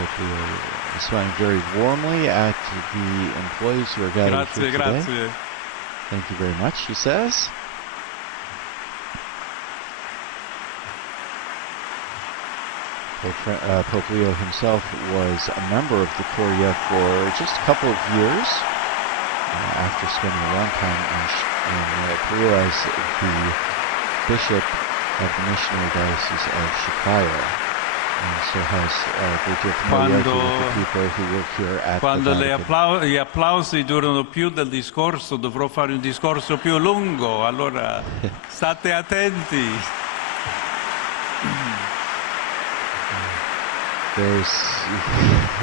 Pope Leo is smiling very warmly at the employees who are gathered here today. Grazie. Thank you very much, he says. Pope Leo himself was a member of the Curia for just a couple of years after spending a long time in Peru as the Bishop of the Missionary Diocese of Chicago. And so has a great deal of familiarity with the people who work here at the Quando Vatican. gli applausi durano più del discorso, dovrò fare un discorso più lungo, allora state attenti.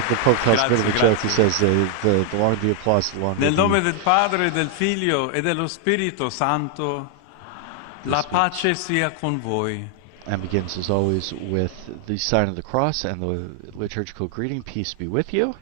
The Pope tells a bit of a joke. He says the longer the applause, the longer Nel nome del Padre, del Figlio e dello Spirito Santo, la pace sia con voi. And begins as always with the sign of the cross and the liturgical greeting, peace be with you.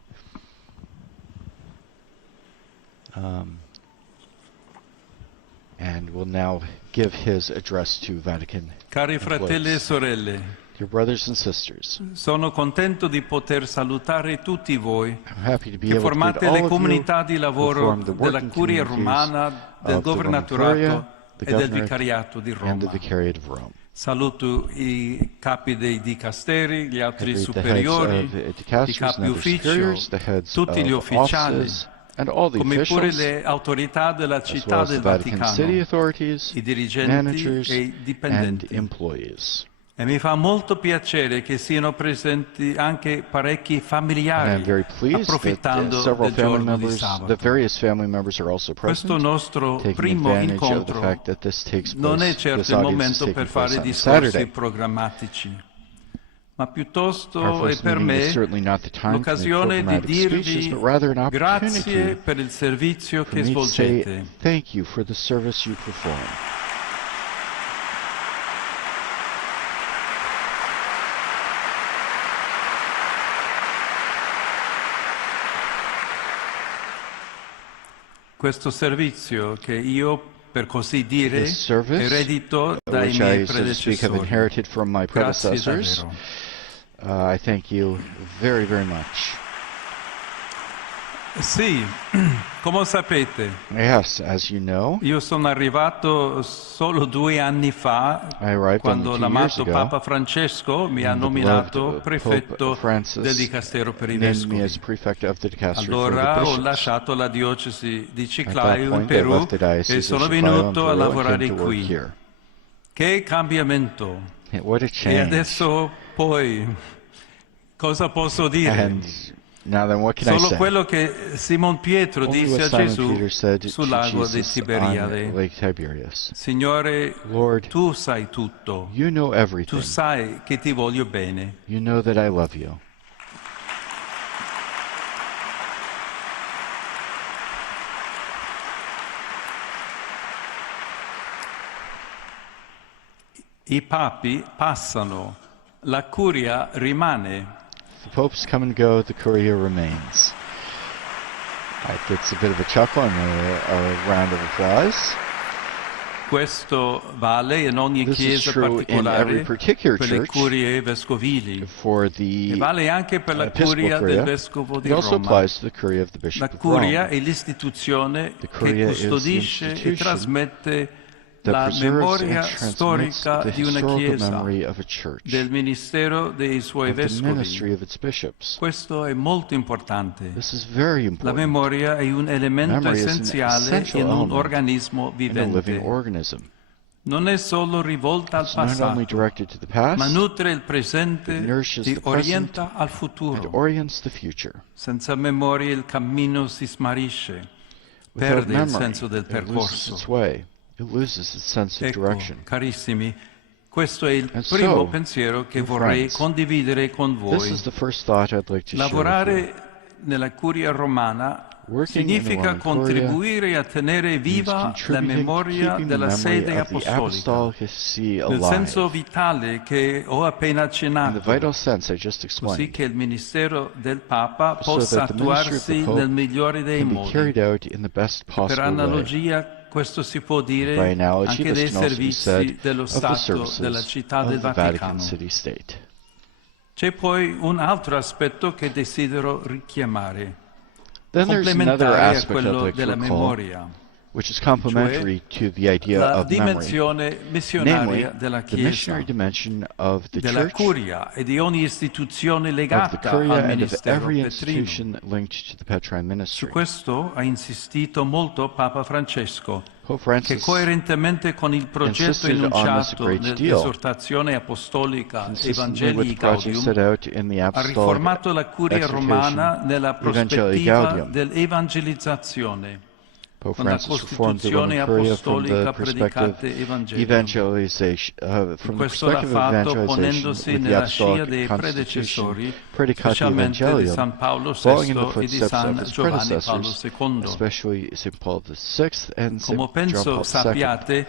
And will now give his address to Vatican Cari fratelli e sorelle, Dear brothers and sisters, sono contento di poter salutare tutti voi I'm happy to be che able to greet formate all le of you comunità di who lavoro form the della working Curia communities Romana, del of the Roman Governaturato Curia, the e del Governorate, Vicariato di and the Roma. Vicariate of Rome. Saluto i capi dei dicasteri, gli I altri greet the heads superiori, of i dicasters capi and other ufficio, superiors, the heads tutti gli of ufficiali, offices, and all the come pure officials, le autorità della as città well as the del Vatican City Vaticano, authorities, i dirigenti managers, e i and dipendenti. employees. E mi fa molto piacere che siano presenti anche parecchi And familiari, I'm very pleased that approfittando several del family giorno di members, sabato. that various family members are also Questo present, nostro taking primo advantage of the incontro fact that this takes non è place, certo this il audience is momento per taking fare place on discorsi Saturday. programmatici, ma Our piuttosto è first per meeting is me certainly not the time to make l'occasione di programmatic speeches, dirvi but rather an grazie opportunity per il servizio for che me to say svolgete. thank you for the service you perform. Questo servizio che io, per così dire, This service, eredito dai which miei I, so to speak, have predecessori. inherited from my Grazie predecessors, davvero. I thank you very, very much. Sì, come sapete, Yes, as you know, io sono arrivato solo 2 anni fa, I arrived quando only 2 years l'amato ago, Papa Francesco mi ha and the nominato beloved prefetto Pope Francis del Dicastero per i named me Vescovi. as prefect of the dicastery for the Allora ho bishops. lasciato la diocesi di At that Chiclayo in point, I Perù left the diocese e of sono Chiclayo in venuto Peru a and lavorare came to work qui. here. Che cambiamento! What a E change. adesso poi, cosa posso dire? And now then, what can I Solo say? quello che Simon Pietro Only disse what a Simon Peter Gesù said to sul lago di Jesus on Tiberiade. Lake Tiberias. Signore, Lord, tu sai tutto, you know tu everything. sai che ti voglio bene. You know that I love you. I papi passano, la curia rimane. The popes come and go, the Curia remains. That gets a bit of a chuckle and a round of applause. Questo vale in ogni This is chiesa true in every particolare particular per le church curie vescovili for e the vale anche per la Episcopal curia Curia. del Vescovo di It also Roma. applies to the Curia of the La Bishop of curia Rome. è l'istituzione The che Curia is the custodisce e institution trasmette that la preserves and memoria transmits storica the di una historical chiesa, memory of a church, del ministero dei suoi of the ministry vescovi. of its bishops. Questo è molto importante. This is very La important memoria è un elemento Memory is an essenziale essential in un element organismo in a living vivente. organism. Non è solo rivolta al It's not only passato, directed to the past, ma nutre il presente it nourishes e the present orienta al and futuro. orients the future. Senza memoria il cammino si smarisce, Without perde il memory, senso del it loses percorso. its way. It loses its sense of Ecco, direction. carissimi, questo è il And primo so, pensiero che dear vorrei friends, condividere con This voi. is the first thought I'd like to share with you. Lavorare nella Curia Romana Working in the significa Roman Curia contribuire a tenere means viva la contributing, memoria keeping the della memory sede of the apostolica, apostolic see nel senso alive. vitale che ho appena In the accennato, vital sense I just così explained, che il ministero del Papa so possa that the ministry of the attuarsi Pope nel migliore dei can be modi. carried out in the best Per possible way. analogia, questo si può dire By analogy, anche this dei can also be said servizi dello of the Stato della services città of del the Vatican Vaticano. City State. C'è poi un altro aspetto che desidero richiamare, Then there's another complementare a aspect I'd quello like to della recall, memoria, which is complementary to the idea la of memory, dimensione namely missionaria della the Chiesa, missionary dimension of the della Church, Curia e di ogni istituzione of the legata Curia, al and of ministero every petrino. institution linked to the Petrine Su ministry. questo ha insistito molto Papa Francesco, Pope che Francis coerentemente con il progetto insisted on this a enunciato great deal, nell'esortazione apostolica consistently with Evangelii the project set Gaudium, out in the ha apostolic riformato la Curia exhortation romana nella Evangelii prospettiva Gaudium. dell'evangelizzazione, Pope con la Francis reformed the Roman Costituzione Curia from the apostolica perspective predicate Evangelium. evangelization, E from the questo l'ha perspective of fatto evangelization ponendosi with the nella scia apostolic dei constitution predecessori, predicati specialmente di evangelium, San Paolo following in the VI e di footsteps of San his Giovanni Paolo predecessors, II. especially St. Paul VI and St. Come John penso Paul II. sappiate,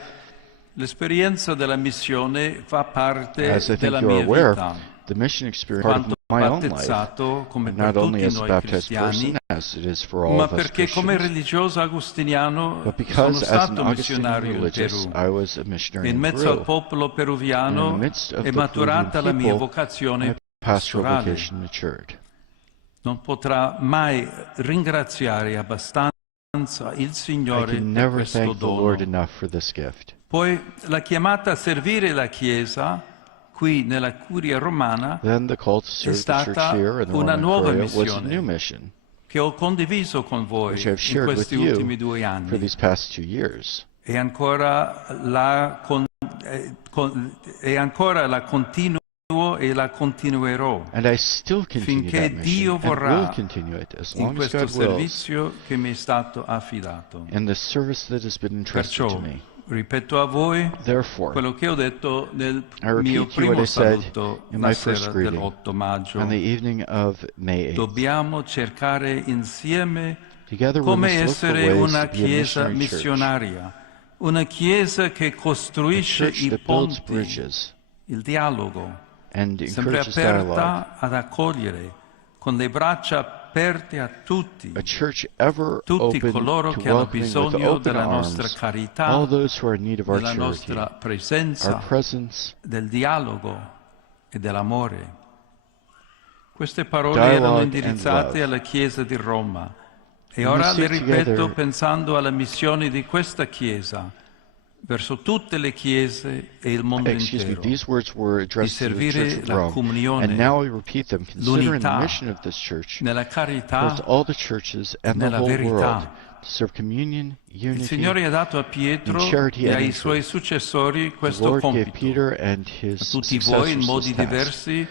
l'esperienza della missione fa parte As I think della you are mia aware, vita, the mission experience in part of quanto my own life, battezzato come and per not only tutti as a noi baptized cristiani, person, as it is for all ma of us perché come Christians, religioso agostiniano but sono because as an stato Augustinian missionario in religious, Perù. I was a missionary In in mezzo al Peru. popolo And in the peruviano midst of è the maturata la Peruvian mia people, my vocazione pastoral pastorale. vocation matured. Non potrà mai ringraziare abbastanza il I Signore can per never questo thank the Lord dono. enough for this gift. Poi la chiamata a servire la Chiesa, qui nella Curia romana, Then the call to è serve the church stata here in the una Roman nuova Curia was a new missione mission, che ho condiviso con voi which I've in shared with questi you ultimi 2 for anni. these past 2 years. E ancora la continuo e la continuerò And I still continue that finché Dio mission and will vorrà continue it as in long as questo God wills servizio che mi è stato affidato. in the service that has been entrusted Perciò to me. ripeto a voi Therefore, quello che ho detto nel I mio repeat to you what primo I said saluto in la my first sera greeting dell'8 maggio. on the evening of May 8th. Dobbiamo cercare insieme Together we come must look for essere ways una to be a Chiesa missionary church, missionaria, una Chiesa che a costruisce church i that builds ponti, bridges il dialogo, and sempre encourages dialogue, aperta ad accogliere, con le braccia aperte a tutti, a church ever tutti open coloro to che hanno welcoming with bisogno open della nostra arms carità, all those who are in need of our della charity, nostra our presenza, presence, del dialogo e dell'amore. Queste parole erano dialogue, and indirizzate love. alla Chiesa di Roma e We ora must le seek ripeto together. pensando alla missione di questa Chiesa verso tutte le Chiese e il mondo intero, These words were di addressed to the Church servire of la Rome, and comunione, now I repeat them, considering the l'unità mission of this church nella towards carità all the churches e and the nella whole world, verità. to serve communion, Il unity. Signore ha dato a Pietro in charity e and in ai suoi truth. successori The questo Lord gave compito. Peter and A his tutti voi in successors modi this task. diversi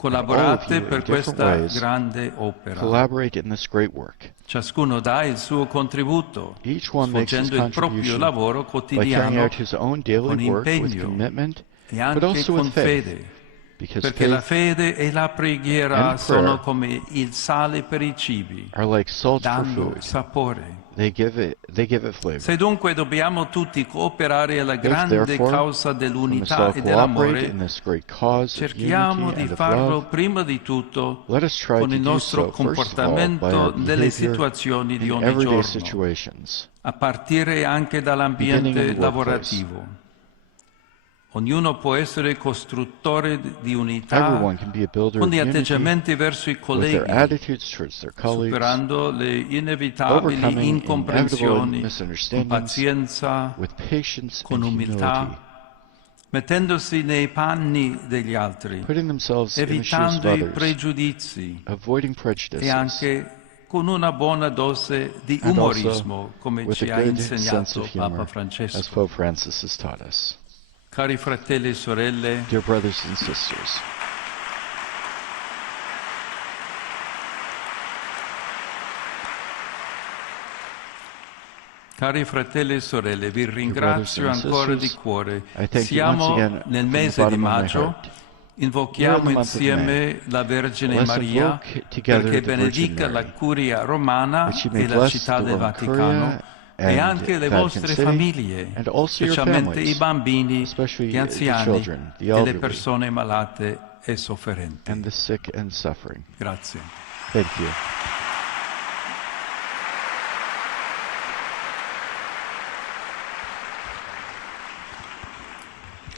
all of collaborate you in per different questa ways grande opera. Collaborate in this great work. Ciascuno dà il suo contributo, Each one makes his svolgendo il proprio contribution lavoro by carrying quotidiano out his own daily con work with impegno commitment, e but anche also con with faith. fede, Because perché la faith fede e la preghiera and sono prayer come il sale per i cibi, are like salt for dando food. sapore. They give it flavor. Se dunque dobbiamo tutti cooperare alla grande therefore, causa We must dell'unità all e cooperate dell'amore, in this great cause of cerchiamo unity di and of farlo love. prima di tutto Let us try con to il do nostro so, first of all, by comportamento our nelle behavior situazioni di in ogni everyday giorno, situations, a partire anche beginning dall'ambiente in the workplace. lavorativo. Ognuno può essere costruttore di unità Everyone can be a builder con of gli unity atteggiamenti verso i with their colleghi, attitudes towards their colleagues, superando le inevitabili overcoming inevitable incomprensioni con misunderstandings pazienza, with patience con and umiltà, humility, mettendosi nei panni degli altri, putting themselves in the shoes of evitando i others, pregiudizi avoiding e prejudices, anche con una buona dose di and also umorismo, come with ci a ha good sense insegnato of Papa humor, as Francesco. Pope Francis has taught us. Cari fratelli e sorelle, Dear brothers and sisters, cari fratelli e sorelle, vi ringrazio and ancora di sisters, cuore. I thank you once Siamo again nel from the mese di bottom of my maggio, heart. We're in invochiamo the month of May. insieme la Vergine Let's Maria invoke together perché the Virgin benedica la Mary, Curia romana that she may e la bless città the del Roman Vaticano Curia e and anche le Vatican vostre City, famiglie, and also your specialmente families, i bambini, especially gli the anziani children, the e le elderly, persone malate e sofferenti. and the sick and suffering. Grazie. Thank you.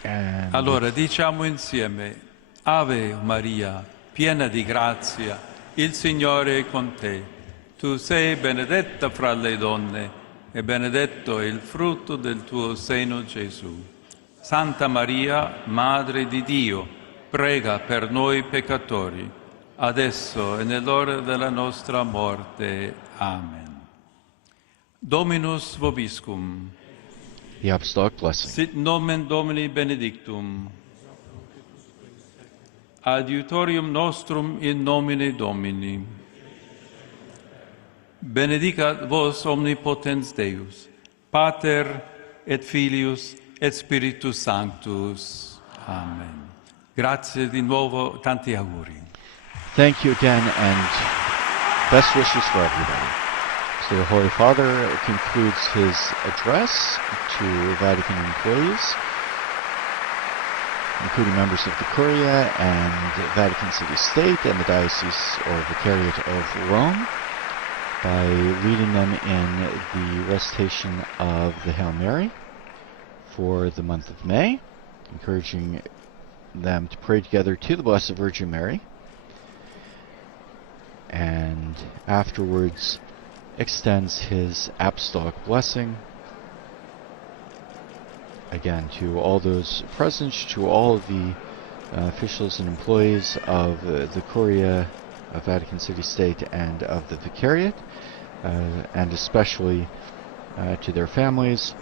And Allora diciamo insieme, Ave Maria, piena di grazia, il Signore è con te. Tu sei benedetta fra le donne e benedetto è il frutto del tuo seno, Gesù. Santa Maria, Madre di Dio, prega per noi peccatori, adesso e nell'ora della nostra morte. Amen. Dominus vobiscum. The Apostolic Blessing. Sit nomen Domini benedictum. Adiutorium nostrum in nomine Domini. Benedicat vos omnipotens Deus, Pater et Filius et Spiritus Sanctus. Amen. Grazie di nuovo, tanti auguri. Thank you again, and best wishes for everybody. So the Holy Father concludes his address to Vatican employees, including members of the Curia and Vatican City State and the Diocese or Vicariate of Rome, by leading them in the recitation of the Hail Mary for the month of May, encouraging them to pray together to the Blessed Virgin Mary, and afterwards extends his apostolic blessing again to all those present, to all of the officials and employees of the Curia of Vatican City State and of the Vicariate, and especially to their families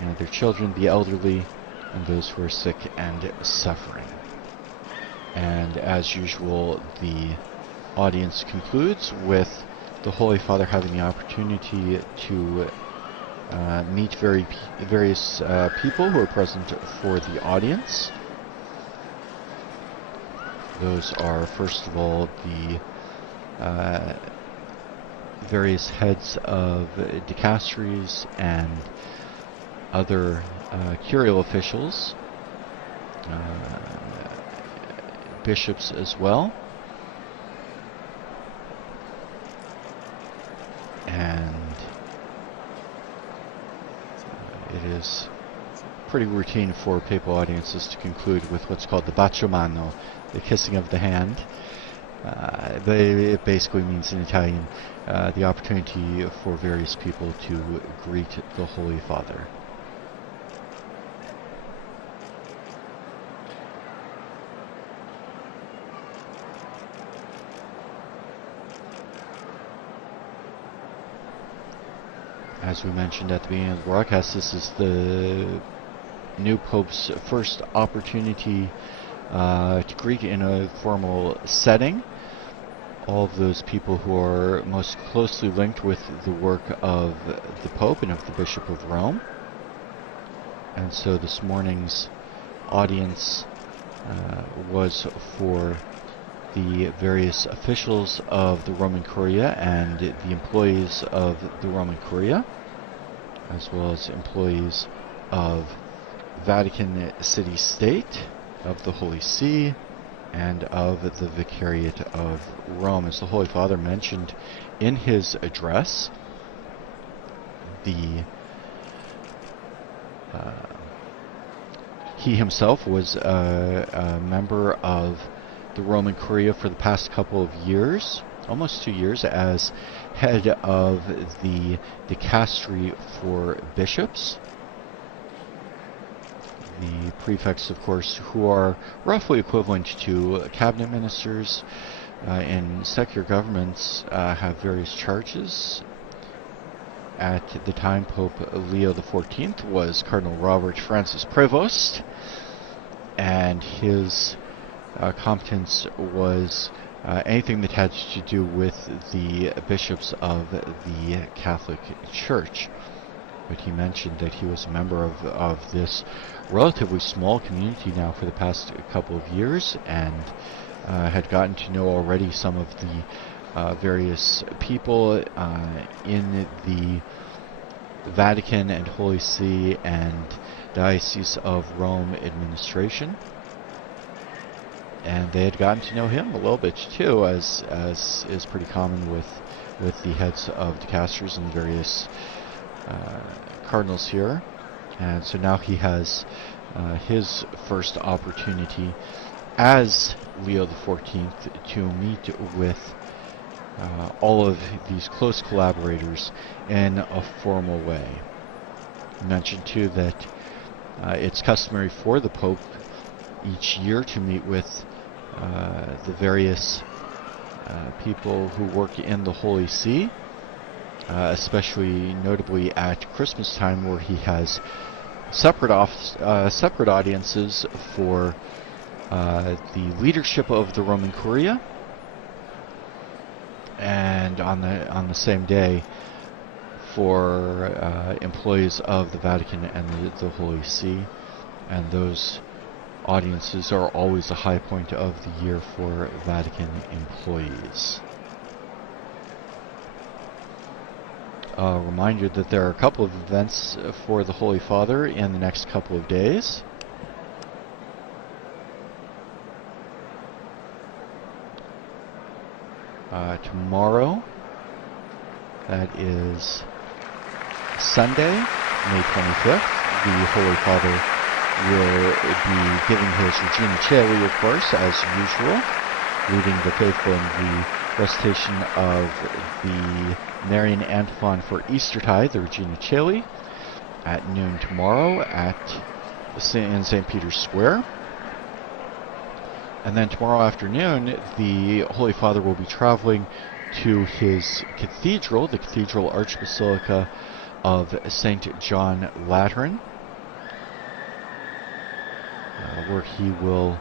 and their children, the elderly, and those who are sick and suffering. And as usual, the audience concludes with the Holy Father having the opportunity to meet various people who are present for the audience. Those are, first of all, the various heads of dicasteries and other curial officials, bishops as well, and it is pretty routine for papal audiences to conclude with what's called the bacio mano, the kissing of the hand. It basically means in Italian the opportunity for various people to greet the Holy Father. As we mentioned at the beginning of the broadcast, this is the new Pope's first opportunity to greet in a formal setting all of those people who are most closely linked with the work of the Pope and of the Bishop of Rome. And so this morning's audience was for the various officials of the Roman Curia and the employees of the Roman Curia, as well as employees of Vatican City State, of the Holy See, and of the Vicariate of Rome. As the Holy Father mentioned in his address, he himself was a member of the Roman Curia for the past couple of years, almost 2 years, as head of the dicastery for bishops. The prefects, of course, who are roughly equivalent to cabinet ministers in secular governments, have various charges. At the time, Pope Leo XIV was Cardinal Robert Francis Prevost, and his competence was anything that had to do with the bishops of the Catholic Church. But he mentioned that he was a member of this relatively small community now for the past couple of years, and had gotten to know already some of the various people in the Vatican and Holy See and Diocese of Rome administration. And they had gotten to know him a little bit too, as is pretty common with the heads of dicasteries and various cardinals here. And so now he has his first opportunity as Leo XIV to meet with all of these close collaborators in a formal way. I mentioned too that it's customary for the Pope each year to meet with the various people who work in the Holy See, especially notably at Christmas time, where he has separate audiences for the leadership of the Roman Curia, and on the same day for employees of the Vatican and the Holy See. And those audiences are always a high point of the year for Vatican employees. A reminder that there are a couple of events for the Holy Father in the next couple of days. Tomorrow, that is Sunday, May 25th, the Holy Father will be giving his Regina Coeli, of course, as usual, leading the faithful in the recitation of the Marian antiphon for Eastertide, the Regina Coeli, at noon tomorrow in St. Peter's Square. And then tomorrow afternoon, the Holy Father will be traveling to his cathedral, the Cathedral Archbasilica of St. John Lateran, where he will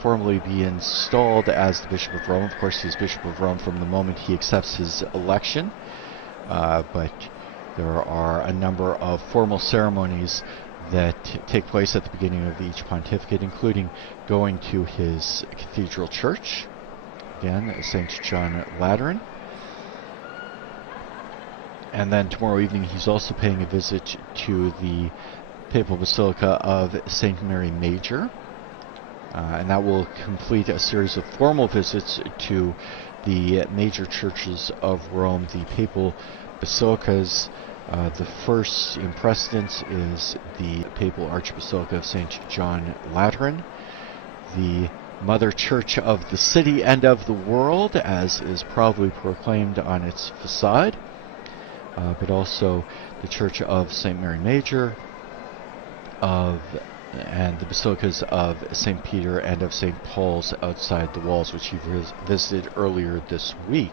formally be installed as the Bishop of Rome. Of course, he's Bishop of Rome from the moment he accepts his election, but there are a number of formal ceremonies that take place at the beginning of each pontificate, including going to his cathedral church, again, St. John Lateran. And then tomorrow evening he's also paying a visit to the Papal Basilica of St. Mary Major, and that will complete a series of formal visits to the major churches of Rome, the Papal Basilicas. The first in precedence is the Papal Archbasilica of St. John Lateran, the Mother Church of the city and of the world, as is proudly proclaimed on its facade, but also the Church of St. Mary Major, and the basilicas of St. Peter and of St. Paul's outside the walls, which he visited earlier this week.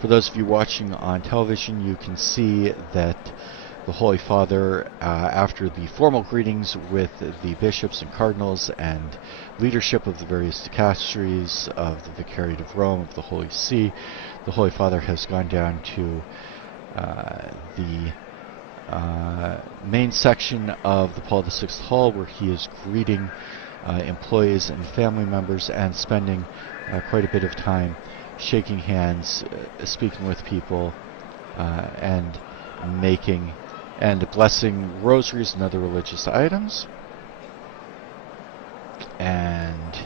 For those of you watching on television, you can see that the Holy Father, after the formal greetings with the bishops and cardinals and leadership of the various dicasteries of the Vicariate of Rome, of the Holy See, the Holy Father has gone down to the main section of the Paul VI Hall, where he is greeting employees and family members and spending quite a bit of time shaking hands, speaking with people, and making and blessing rosaries and other religious items. And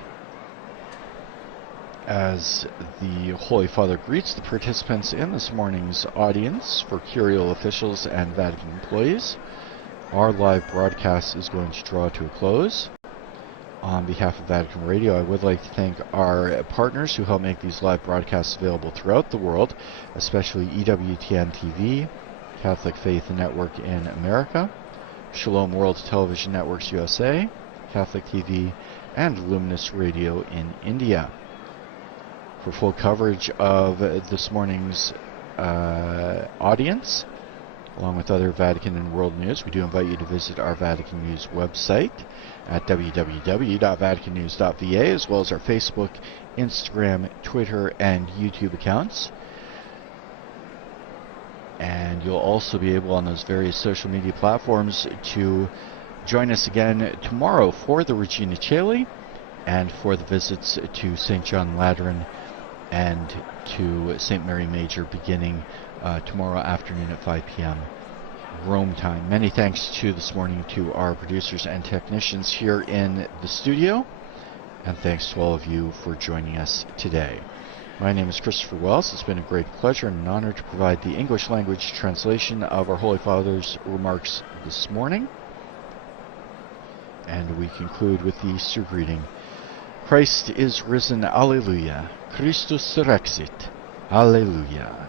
as the Holy Father greets the participants in this morning's audience for curial officials and Vatican employees, our live broadcast is going to draw to a close. On behalf of Vatican Radio, I would like to thank our partners who help make these live broadcasts available throughout the world, especially EWTN TV, Catholic Faith Network in America, Shalom World Television Networks USA, Catholic TV, and Luminous Radio in India. For full coverage of this morning's audience, along with other Vatican and world news, we do invite you to visit our Vatican News website at www.vaticannews.va, as well as our Facebook, Instagram, Twitter, and YouTube accounts. And you'll also be able on those various social media platforms to join us again tomorrow for the Regina Coeli and for the visits to St. John Lateran and to St. Mary Major beginning tomorrow afternoon at 5 p.m. Rome time. Many thanks this morning to our producers and technicians here in the studio, and thanks to all of you for joining us today. My name is Christopher Wells. It's been a great pleasure and an honor to provide the English language translation of our Holy Father's remarks this morning. And we conclude with the Easter greeting. Christ is risen, Alleluia. Christus surrexit, Alleluia.